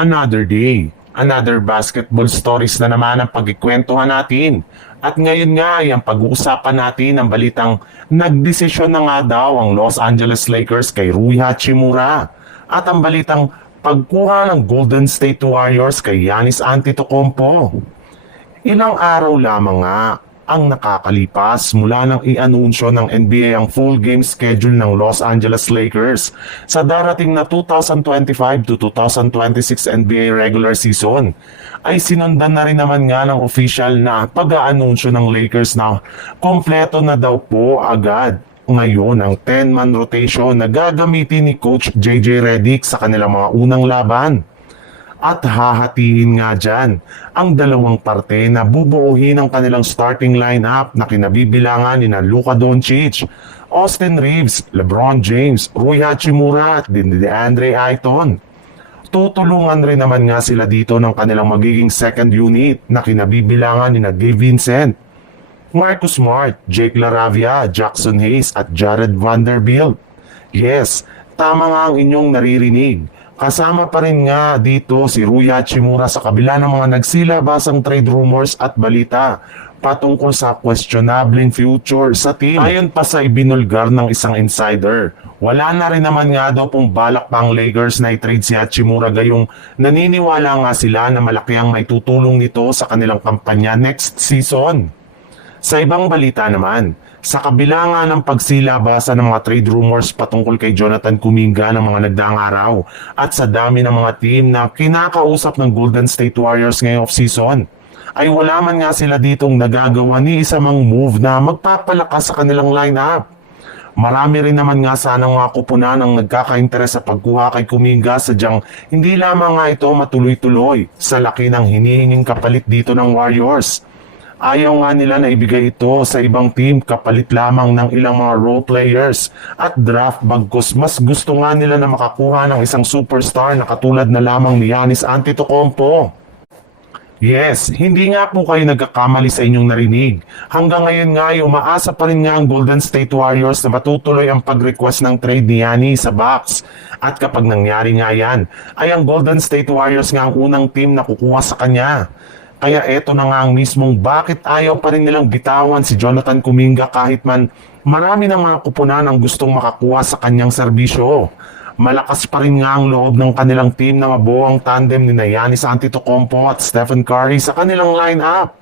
Another day, another basketball stories na naman ang pagkikwentuhan natin. At ngayon nga ay ang pag-uusapan natin ang balitang nagdesisyon na nga daw ang Los Angeles Lakers kay Rui Hachimura. At ang balitang pagkuha ng Golden State Warriors kay Giannis Antetokounmpo. Ilang araw lamang nga ang nakakalipas mula nang i-anunsyo ng NBA ang full game schedule ng Los Angeles Lakers sa darating na 2025 to 2026 NBA regular season, ay sinundan na rin naman nga ng official na pag-aanunsyo ng Lakers na kompleto na daw po agad ngayon ang 10-man rotation na gagamitin ni Coach JJ Redick sa kanilang mga unang laban. At hahatiin nga dyan ang dalawang parte na bubuuhin ang kanilang starting lineup na kinabibilangan ni Luka Doncic, Austin Reeves, LeBron James, Rui Hachimura at DeAndre Ayton. Tutulungan rin naman nga sila dito ng kanilang magiging second unit na kinabibilangan ni Gabe Vincent, Marcus Smart, Jake LaRavia, Jackson Hayes at Jared Vanderbilt. Yes, tama nga ang inyong naririnig. Kasama pa rin nga dito si Rui Hachimura sa kabila ng mga nagsilabasang trade rumors at balita patungkol sa questionable future sa team. Ayon pa sa ibinulgar ng isang insider, wala na rin naman nga daw pong balak pang Lakers na i-trade si Hachimura, gayong naniniwala nga sila na malaki ang maitutulong nito sa kanilang kampanya next season. Sa ibang balita naman, sa kabila nga ng pagsilabasa ng mga trade rumors patungkol kay Jonathan Kuminga ng mga nagdaang araw at sa dami ng mga team na kinakausap ng Golden State Warriors ngayong off-season, ay wala man nga sila ditong nagagawa ni isa mang move na magpapalakas sa kanilang lineup. Marami rin naman nga sana mga kupunan ang nagkaka-interes sa pagkuha kay Kuminga, sadyang hindi lamang nga ito matuloy-tuloy sa laki ng hinihinging kapalit dito ng Warriors. Ayaw nga nila na ibigay ito sa ibang team kapalit lamang ng ilang mga role players at draft bagkus mas gusto nga nila na makakuha ng isang superstar na katulad na lamang ni Giannis Antetokounmpo. Yes, hindi nga po kayo nagkakamali sa inyong narinig. Hanggang ngayon nga ay umaasa pa rin nga ang Golden State Warriors na matutuloy ang pag-request ng trade ni Giannis sa Bucks. At kapag nangyari nga yan, ay ang Golden State Warriors nga ang unang team na kukuha sa kanya. Kaya eto na nga ang mismong bakit ayaw pa rin nilang bitawan si Jonathan Kuminga kahit man marami ng mga kupunan ang gustong makakuha sa kanyang serbisyo. Malakas pa rin nga ang loob ng kanilang team na mabuo ang tandem ni Giannis Antetokounmpo at Stephen Curry sa kanilang lineup.